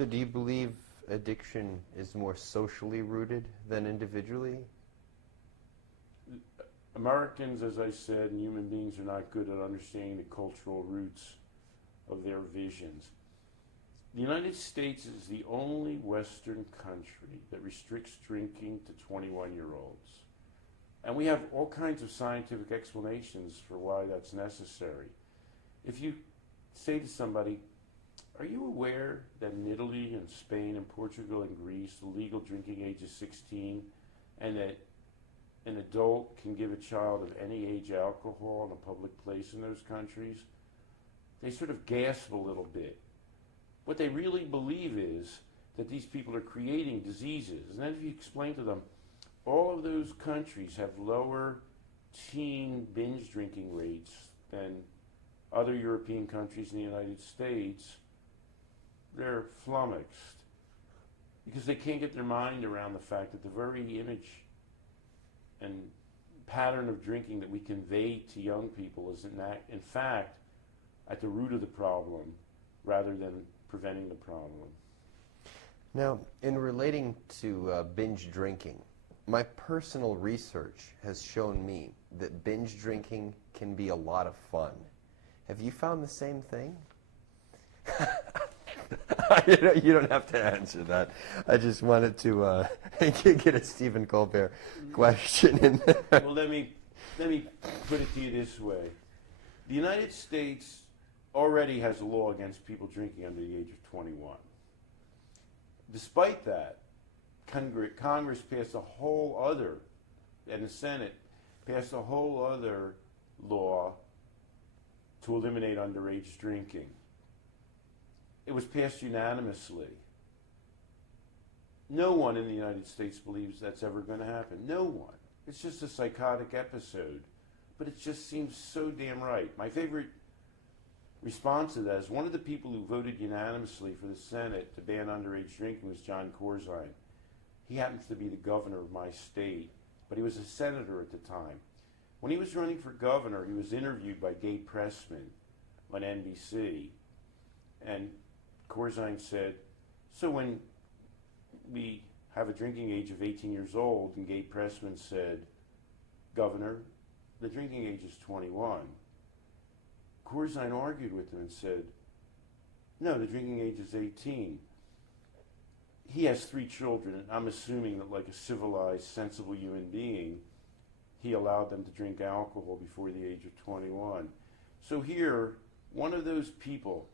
So do you believe addiction is more socially rooted than individually? Americans, as I said, and human beings are not good at understanding the cultural roots of their visions. The United States is the only Western country that restricts drinking to 21-year-olds. And we have all kinds of scientific explanations for why that's necessary. If you say to somebody, are you aware that in Italy and Spain and Portugal and Greece, the legal drinking age is 16, and that an adult can give a child of any age alcohol in a public place in those countries? They sort of gasp a little bit. What they really believe is that these people are creating diseases. And then if you explain to them, all of those countries have lower teen binge drinking rates than other European countries in the United States, they're flummoxed because they can't get their mind around the fact that the very image and pattern of drinking that we convey to young people is in fact at the root of the problem rather than preventing the problem. Now, in relating to binge drinking, my personal research has shown me that binge drinking can be a lot of fun. Have you found the same thing? You don't have to answer that. I just wanted to get a Stephen Colbert question in there. Well, let me put it to you this way. The United States already has a law against people drinking under the age of 21. Despite that, Congress passed a whole other, and the Senate passed a whole other law to eliminate underage drinking. It was passed unanimously. No one in the United States believes that's ever going to happen. No one. It's just a psychotic episode. But it just seems so damn right. My favorite response to that is one of the people who voted unanimously for the Senate to ban underage drinking was John Corzine. He happens to be the governor of my state, but he was a senator at the time. When he was running for governor, he was interviewed by Gabe Pressman on NBC, and Corzine said, so when we have a drinking age of 18 years old, and Gabe Pressman said, Governor, the drinking age is 21. Corzine argued with him and said, no, the drinking age is 18. He has 3 children, and I'm assuming that like a civilized, sensible human being, he allowed them to drink alcohol before the age of 21. So here, one of those people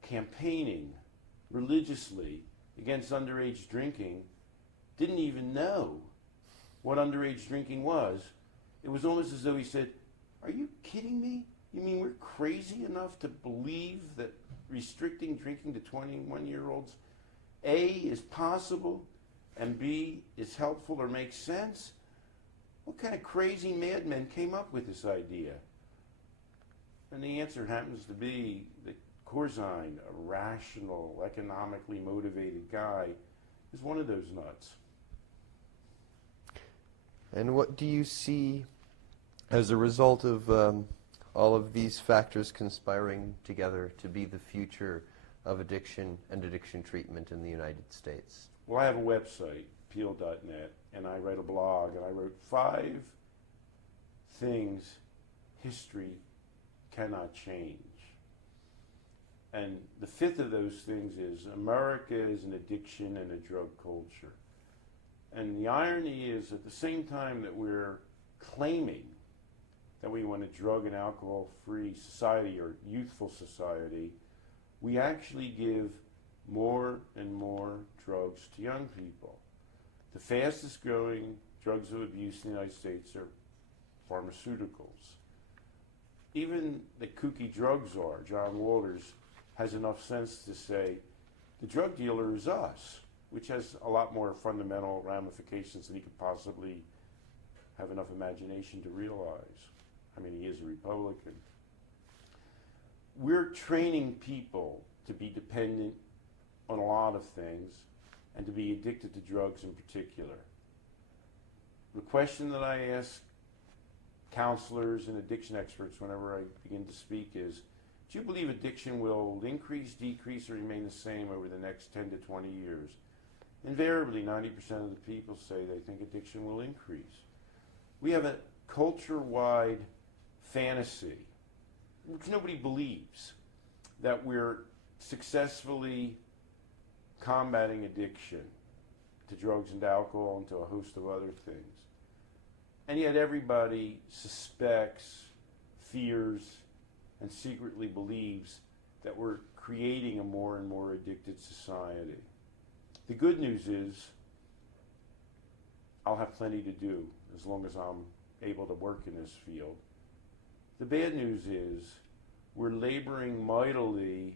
campaigning religiously against underage drinking didn't even know what underage drinking was. It was almost as though he said, are you kidding me? You mean we're crazy enough to believe that restricting drinking to 21-year-olds, A, is possible, and B, is helpful or makes sense? What kind of crazy madmen came up with this idea? And the answer happens to be that Corzine, a rational, economically motivated guy, is one of those nuts. And what do you see as a result of all of these factors conspiring together to be the future of addiction and addiction treatment in the United States? Well, I have a website, Peele.net, and I write a blog, and I wrote 5 things history cannot change. And the 5th of those things is America is an addiction and a drug culture. And the irony is at the same time that we're claiming that we want a drug and alcohol-free society or youthful society, we actually give more and more drugs to young people. The fastest growing drugs of abuse in the United States are pharmaceuticals. Even the kooky drug czar, John Walters, has enough sense to say, the drug dealer is us, which has a lot more fundamental ramifications than he could possibly have enough imagination to realize. I mean, he is a Republican. We're training people to be dependent on a lot of things and to be addicted to drugs in particular. The question that I ask counselors and addiction experts whenever I begin to speak is, Do you believe addiction will increase, decrease, or remain the same over the next 10 to 20 years? Invariably, 90% of the people say they think addiction will increase. We have a culture-wide fantasy, which nobody believes, that we're successfully combating addiction to drugs and alcohol and to a host of other things. And yet everybody suspects, fears, and secretly believes that we're creating a more and more addicted society. The good news is I'll have plenty to do as long as I'm able to work in this field. The bad news is we're laboring mightily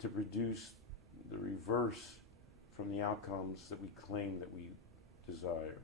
to produce the reverse from the outcomes that we claim that we desire.